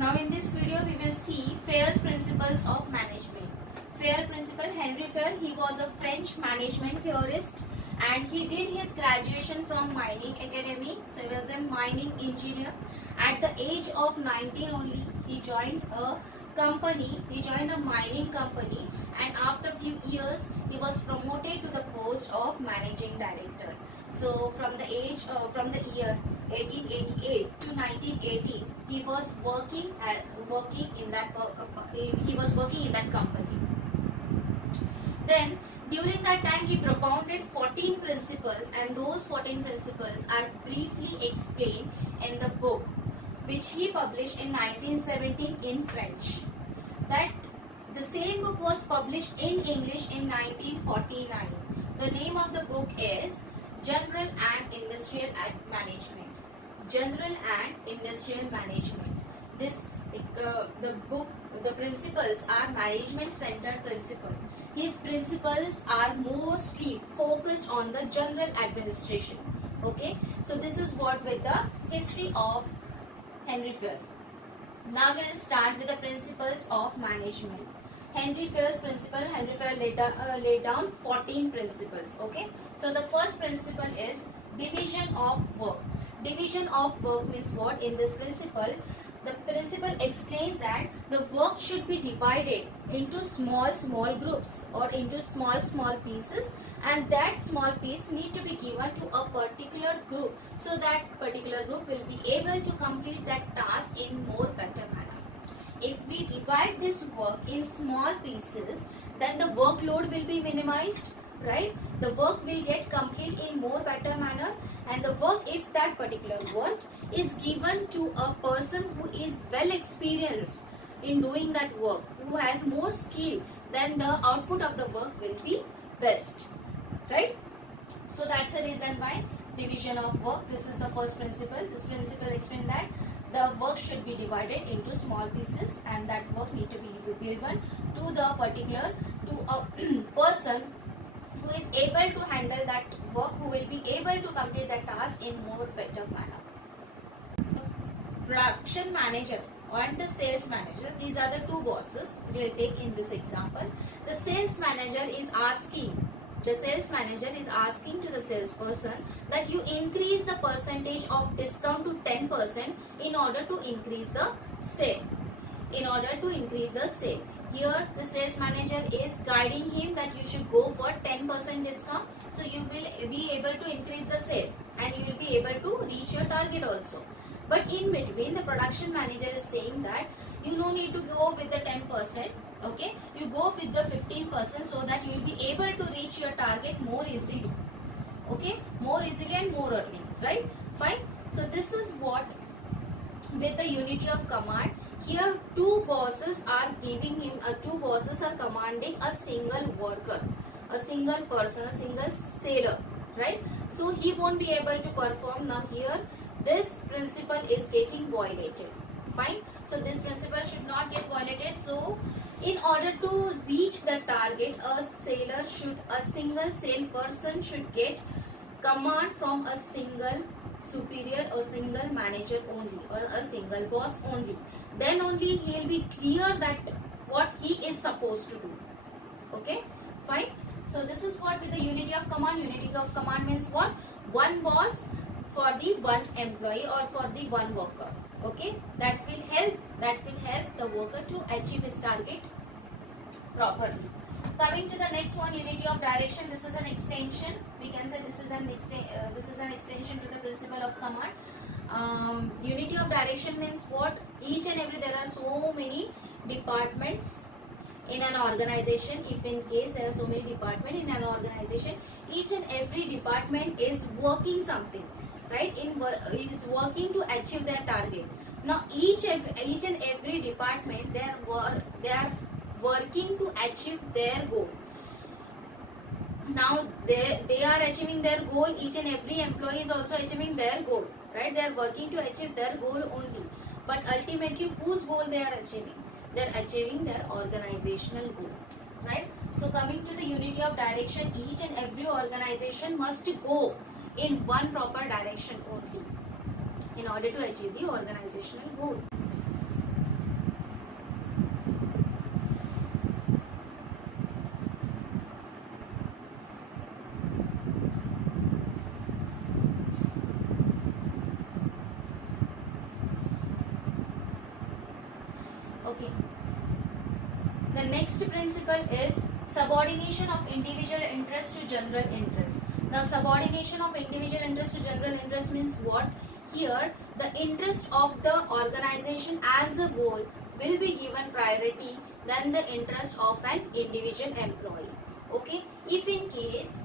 Now in this video we will see Fayer's principles of management. Fayer principle, Henry Fayer, he was a French management theorist and he did his graduation from mining academy. So he was a mining engineer. At the age of 19 only he joined a mining company, and after few years he was promoted to the post of managing director. So from the year 1888 to 1918 he was working in that company. Then during that time he propounded 14 principles, and those 14 principles are briefly explained in the book which he published in 1917 in French. That the same book was published in English in 1949. The name of the book is General and Industrial Management. General and Industrial Management. The principles are management centered principles. His principles are mostly focused on the general administration. Okay, so this is what with the history of Henry Fayer. Now we'll start with the principles of management. Henry Fayer's principle, Henry Fayer laid down 14 principles. Okay, so the first principle is division of work. Division of work means what? In this principle, the principle explains that the work should be divided into small groups or into small pieces, and that small piece need to be given to a particular group, so that particular group will be able to complete that task in more better manner. If we divide this work in small pieces, then the workload will be minimized, right? The work will get complete in more better manner, and the work, if that particular work is given to a person who is well experienced in doing that work, who has more skill, then the output of the work will be best, right? So that's the reason why division of work. This is the first principle. This principle explains that the work should be divided into small pieces, and that work need to be given to the particular, to a person who is able to handle that work, who will be able to complete that task in more better manner. Production manager and the sales manager, these are the two bosses we'll take in this example. The sales manager is asking to the salesperson that you increase the percentage of discount to 10% in order to increase the sale. Here the sales manager is guiding him that you should go for 10% discount, so you will be able to increase the sale and you will be able to reach your target also. But in between, the production manager is saying that you no need to go with the 10%, okay? You go with the 15% so that you will be able to reach your target more easily, okay? More easily and more early, right? Fine. So this is what with the unity of command. Here two bosses are commanding a single worker, a single person, a single sailor, right? So he won't be able to perform. Now here this principle is getting violated. Fine. So this principle should not get violated. So in order to reach the target, a single salesperson should get command from a single superior or single manager only, or a single boss only. Then only he will be clear that what he is supposed to do. Okay, fine. So this is what with the unity of command. Unity of command means what? One boss for the one employee or for the one worker. Okay, that will help the worker to achieve his target properly. Coming to the next one, unity of direction. This is an extension. We can say this is an extension to the principle of command. Unity of direction means what? There are so many departments in an organization. If in case there are so many departments in an organization, each and every department is working something, right? It is working to achieve their target. Now each and every department, they are working to achieve their goal. Now they are achieving their goal. Each and every employee is also achieving their goal, right? They are working to achieve their goal only. But ultimately, whose goal they are achieving? They are achieving their organizational goal, right? So coming to the unity of direction, each and every organization must go in one proper direction only in order to achieve the organizational goal. The next principle is subordination of individual interest to general interest. Now subordination of individual interest to general interest means what? Here the interest of the organization as a whole will be given priority than the interest of an individual employee. Okay, if in case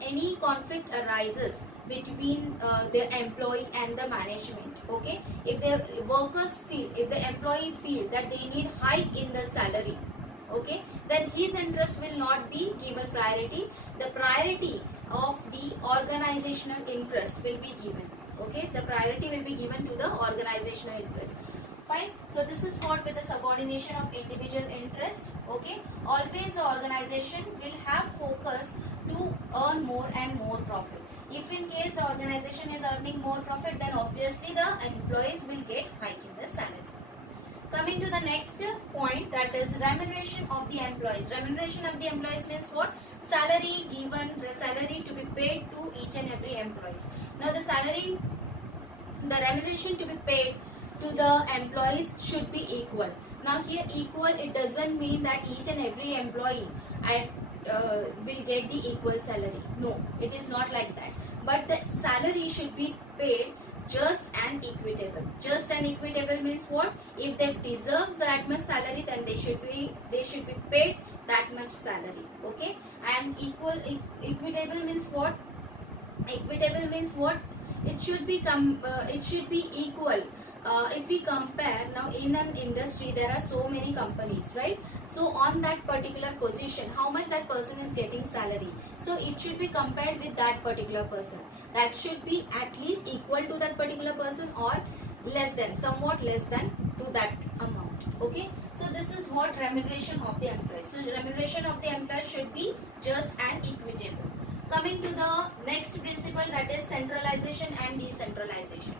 any conflict arises between the employee and the management, okay, if the employee feel that they need hike in the salary, okay, then his interest will not be given priority. The priority of the organizational interest will be given. Okay, the priority will be given to the organizational interest. Fine. So this is what with the subordination of individual interest. Okay, always the organization will have focus to earn more and more profit. If in case the organization is earning more profit, then obviously the employees will get hike in the salary. Coming to the next point, that is remuneration of the employees. Remuneration of the employees means what? Salary given, salary to be paid to each and every employees. Now the remuneration to be paid to the employees should be equal. Now here equal, it doesn't mean that each and every employee will get the equal salary. No, it is not like that. But the salary should be paid just and equitable. Just and equitable means what? If they deserves that much salary, then they should be paid that much salary. Okay, and equitable means what? Equitable means what? It should be equal. If we compare, now in an industry there are so many companies, right? So on that particular position, how much that person is getting salary, so it should be compared with that particular person. That should be at least equal to that particular person or less than, somewhat less than to that amount. Okay, so this is what remuneration of the employees. So remuneration of the employees should be just and equitable. Coming to the next principle, that is centralization and decentralization.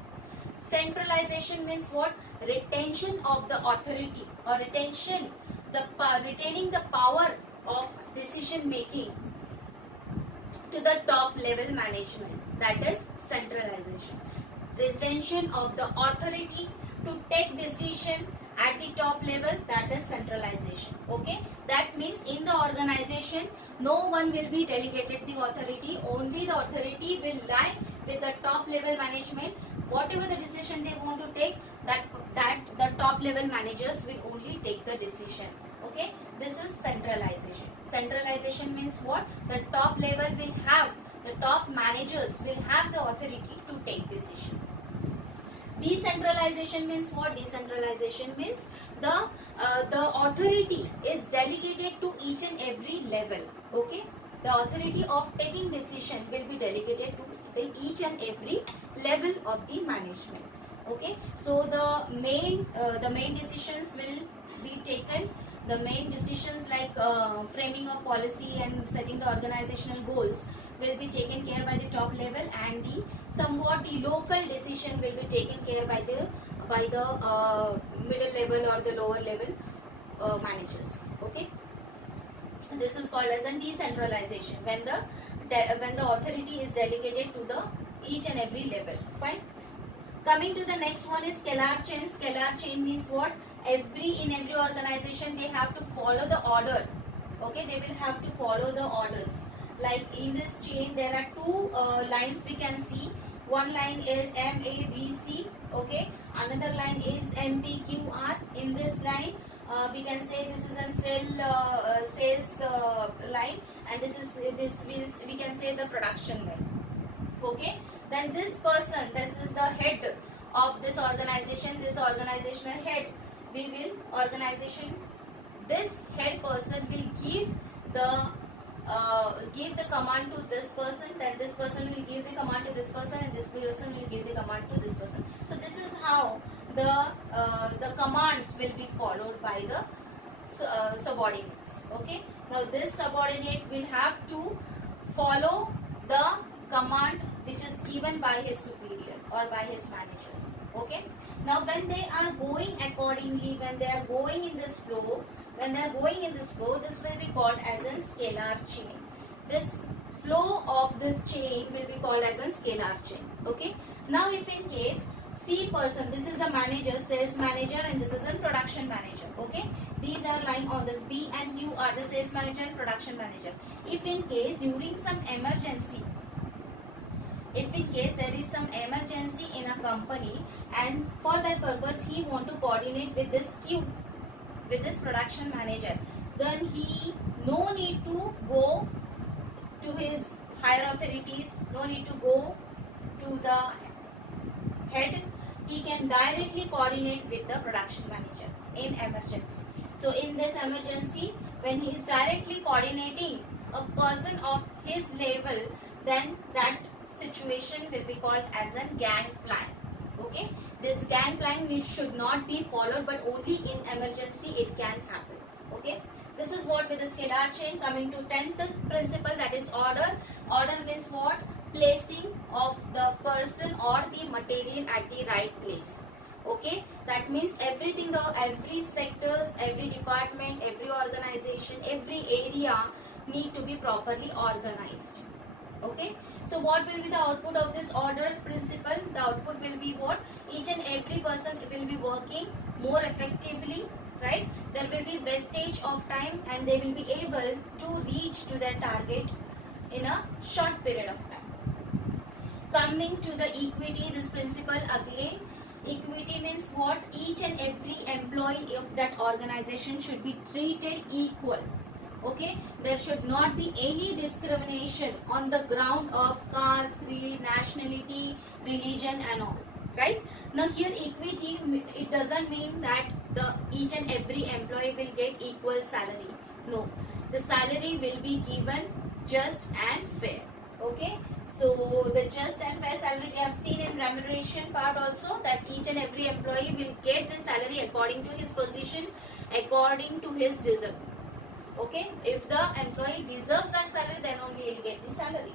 Centralization means what? Retention of the authority or retaining the power of decision making to the top level management. That is centralization. Retention of the authority to take decision at the top level, that is centralization. Okay, that means in the organization no one will be delegated the authority, only the authority will lie with the top level management. Whatever the decision they want to take, that the top level managers will only take the decision. Okay, this is centralization. Centralization means what? The top level will have, the top managers will have the authority to take decision. Decentralization means what? Decentralization means the authority is delegated to each and every level. Okay, the authority of taking decision will be delegated to each and every level of the management. Okay, so the main decisions will be taken. The main decisions like framing of policy and setting the organizational goals will be taken care by the top level, and the local decision will be taken care by the middle level or the lower level managers. Okay, this is called as a decentralization, when the authority is delegated to the each and every level. Fine. Coming to the next one is scalar chain. Scalar chain means what? In every organization they have to follow the order. Okay, they will have to follow the orders. Like in this chain there are two lines we can see. One line is MABC. Okay, another line is MPQR. In this line we can say this is a sales line, and we can say the production line. Okay, then this person, this is the head of this organization, this organizational head, this head person will give the command to this person, then this person will give the command to this person, and this person will give the command to this person. So this is how the commands will be followed by the subordinates. Okay, now this subordinate will have to follow the command which is given by his superior or by his managers. Okay, now when they are going accordingly, when they are going in this flow, this will be called as a scalar chain. This flow of this chain will be called as a scalar chain. Okay, now if in case C person, this is a manager, sales manager, and this is a production manager. Okay, these are lying on this. B and Q are the sales manager and production manager. If in case during some emergency, if in case there is some emergency in a company, and for that purpose he want to coordinate with this Q, with this production manager, then he no need to go to his higher authorities, no need to go to the head. He can directly coordinate with the production manager in emergency. So in this emergency, when he is directly coordinating a person of his level, then that situation will be called as a gang plan. Okay, this gang plan should not be followed, but only in emergency it can happen. Okay, this is what with the scalar chain. Coming to 10th principle, that is order. Order means what? Placing of the person or the material at the right place. Okay, that means everything, every sectors, every department, every organization, every area need to be properly organized. Okay, so what will be the output of this order principle? The output will be what? Each and every person will be working more effectively, right? There will be wastage of time, and they will be able to reach to their target in a short period of time. Coming to the equity, this principle again, equity means what? Each and every employee of that organization should be treated equal. Okay, there should not be any discrimination on the ground of caste, creed, nationality, religion and all. Right? Now here equity, it doesn't mean that the each and every employee will get equal salary. No, the salary will be given just and fair. Okay, so the just and fair salary we have seen in remuneration part also, that each and every employee will get the salary according to his position, according to his deserve. Okay, if the employee deserves that salary, then only he will get the salary,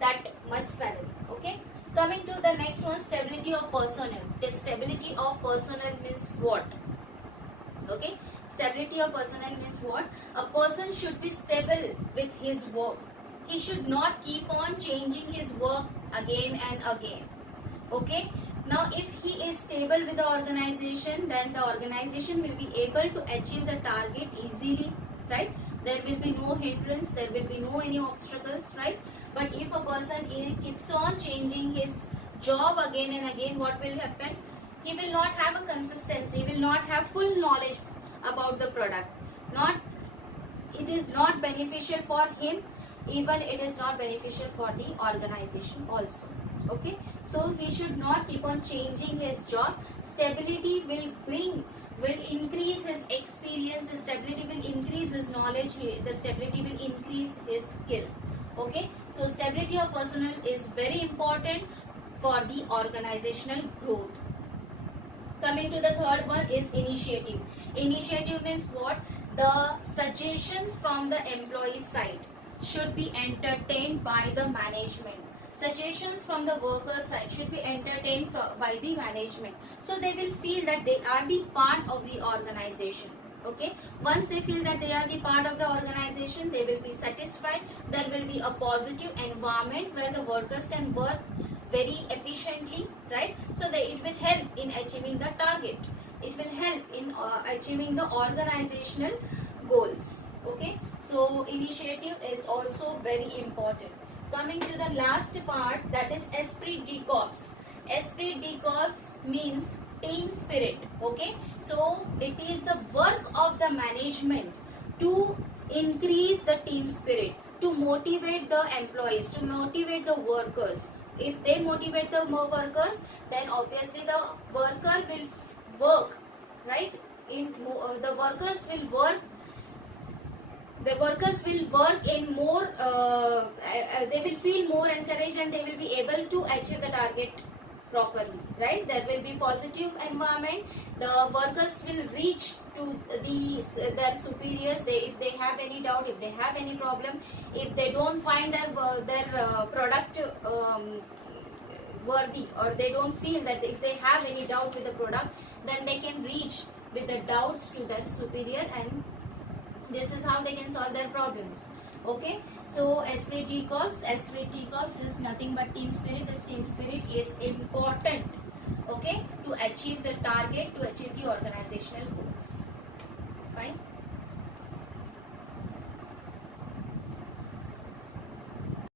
that much salary. Okay, coming to the next one, stability of personnel. The stability of personnel means what? Okay, stability of personnel means what? A person should be stable with his work. He should not keep on changing his work again and again. Okay, now if he is stable with the organization, then the organization will be able to achieve the target easily. Right, there will be no hindrance, there will be no any obstacles, right? But if a person keeps on changing his job again and again, what will happen? He will not have a consistency, he will not have full knowledge about the product. It is not beneficial for him, even it is not beneficial for the organization also. Okay, so he should not keep on changing his job. Stability will increase his experience, the stability will increase his knowledge, the stability will increase his skill. Okay, so stability of personnel is very important for the organizational growth. Coming to the third one is initiative. Initiative means what? The suggestions from the employee side should be entertained by the management. Suggestions from the worker side should be entertained by the management. So they will feel that they are the part of the organization. Okay, once they feel that they are the part of the organization, they will be satisfied. There will be a positive environment where the workers can work very efficiently, right? So that it will help in achieving the target. It will help in achieving the organizational goals. Okay, so initiative is also very important. Coming to the last part, that is esprit de corps. Esprit de corps means team spirit. Okay, so it is the work of the management to increase the team spirit, to motivate the employees, to motivate the workers. If they motivate the workers, then obviously the worker will work, right? The workers will work in more, they will feel more encouraged, and they will be able to achieve the target properly, right? There will be positive environment. The workers will reach to their superiors. If they have any doubt, if they have any problem, if they don't find their product worthy, or they don't feel that, if they have any doubt with the product, then they can reach with the doubts to their superior, and this is how they can solve their problems. Okay, so Esprit de corps is nothing but team spirit. This team spirit is important, okay, to achieve the target, to achieve the organizational goal.